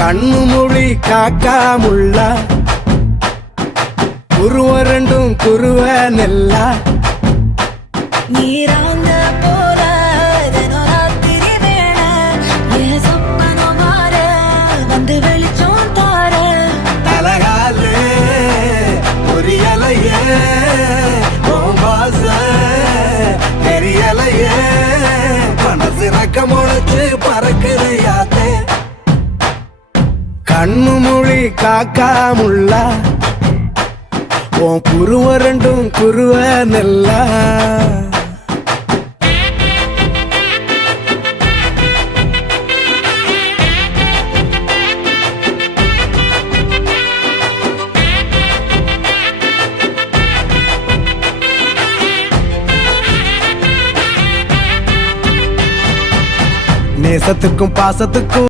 கண்ணு மொழி காக்காமுள்ள குருவ ரெண்டும் குருவ நெல்லா நீராங்க போல தினராத்திரி வேண என் சொப்பனம் மாற வந்து வெளிச்சம் தார தலகாலே பொரியலையே ஓம்பாச தெரியலையே மனசு ரக்க முளைச்சு பறக்குறையாத்தே கண்ணு மொழி காக்காமுள்ள உன் குருவ ரெண்டும் குருவ நெல்லா நேசத்துக்கும் பாசத்துக்கும்